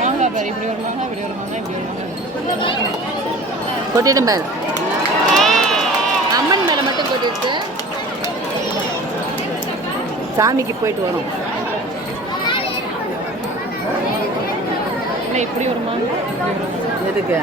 மாங்காய் இப்படி ஒரு மாங்காய் கொட்டிடும் பாரு. அம்மன் மேலே மட்டும் கொட்டிருக்கு. சாமிக்கு போயிட்டு வரும். இப்படி மாங்காய். எதுக்கு?